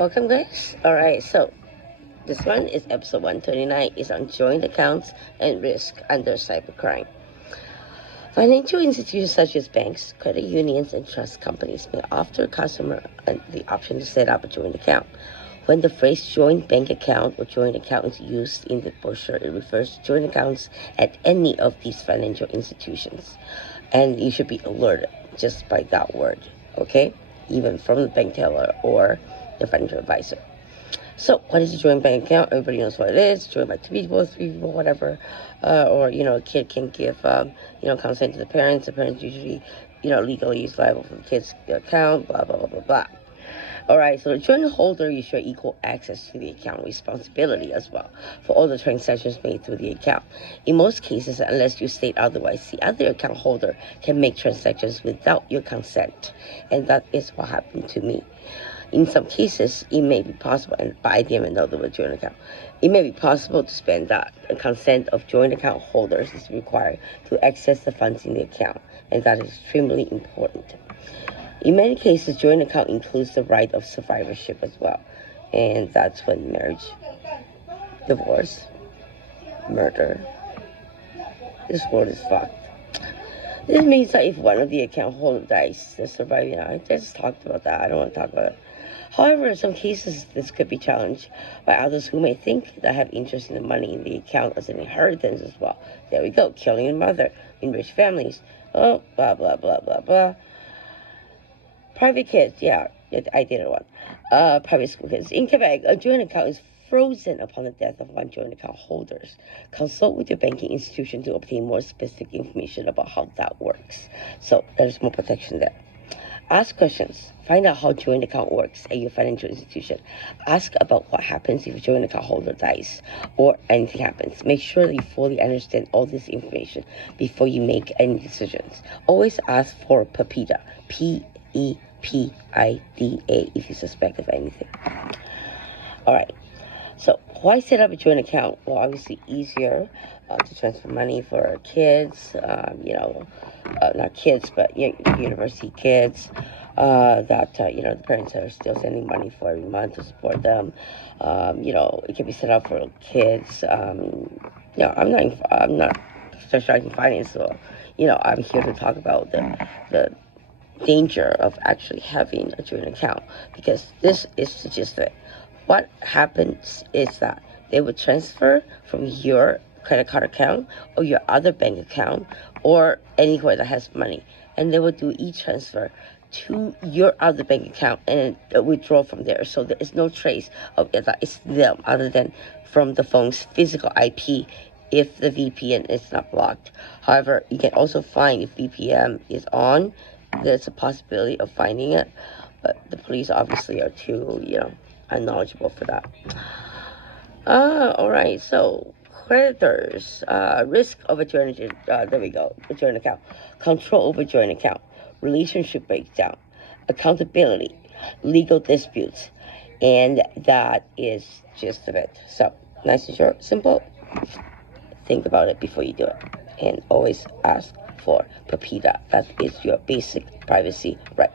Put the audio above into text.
Welcome, guys. All right, so this one is episode 129 is on joint accounts and risk under cybercrime. Financial institutions such as banks, credit unions, and trust companies may offer customers the option to set up a joint account. When the phrase joint bank account or joint account is used in the brochure, it refers to joint accounts at any of these financial institutions. And you should be alerted just by that word, okay? Even from the bank teller or the financial advisor. So, what is a joint bank account? Everybody knows what it is. Joined by two people, three people, whatever. Or a kid can give, consent to the parents. The parents usually, legally is liable for the kid's account, blah, blah, blah, blah, blah. All right, so the joint holder, you share equal access to the account responsibility as well for all the transactions made through the account. In most cases, unless you state otherwise, the other account holder can make transactions without your consent. And that is what happened to me. In some cases, it may be possible, but I didn't even know there was a joint account. It may be possible to spend that. The consent of joint account holders is required to access the funds in the account, and that is extremely important. In many cases, joint account includes the right of survivorship as well, and that's when marriage, divorce, murder. This world is fucked. This means that if one of the account holders dies, the survivor, I just talked about that. I don't want to talk about it. However, in some cases, this could be challenged by others who may think that have interest in the money in the account as an inheritance as well. There we go, killing a mother in rich families. Oh, blah, blah, blah, blah, blah. Private kids, yeah, I did it one. Private school kids. In Quebec, a joint account is frozen upon the death of one joint account holders. Consult with your banking institution to obtain more specific information about how that works. So there's more protection there. Ask questions. Find out how joint account works at your financial institution. Ask about what happens if a joint account holder dies or anything happens. Make sure that you fully understand all this information before you make any decisions. Always ask for PEPIDA, PEPIDA, if you suspect of anything. All right. So why set up a joint account? Well, obviously easier to transfer money for kids, not kids, but university kids that, the parents are still sending money for every month to support them. It can be set up for kids. I'm not striking finance, so, I'm here to talk about the danger of actually having a joint account, because this is just it. What happens is that they would transfer from your credit card account or your other bank account or anywhere that has money, and they would do e-transfer to your other bank account and withdraw from there. So there is no trace of it that it's them other than from the phone's physical IP if the VPN is not blocked. However, you can also find if VPN is on, there's a possibility of finding it, but the police obviously are too, unknowledgeable for that. All right, so creditors, risk of a joint, there we go, a joint account, control over joint account, relationship breakdown, accountability, legal disputes, and that is just of it. So, nice and short, simple. Think about it before you do it, and always ask for PEPIDA. That is your basic privacy right.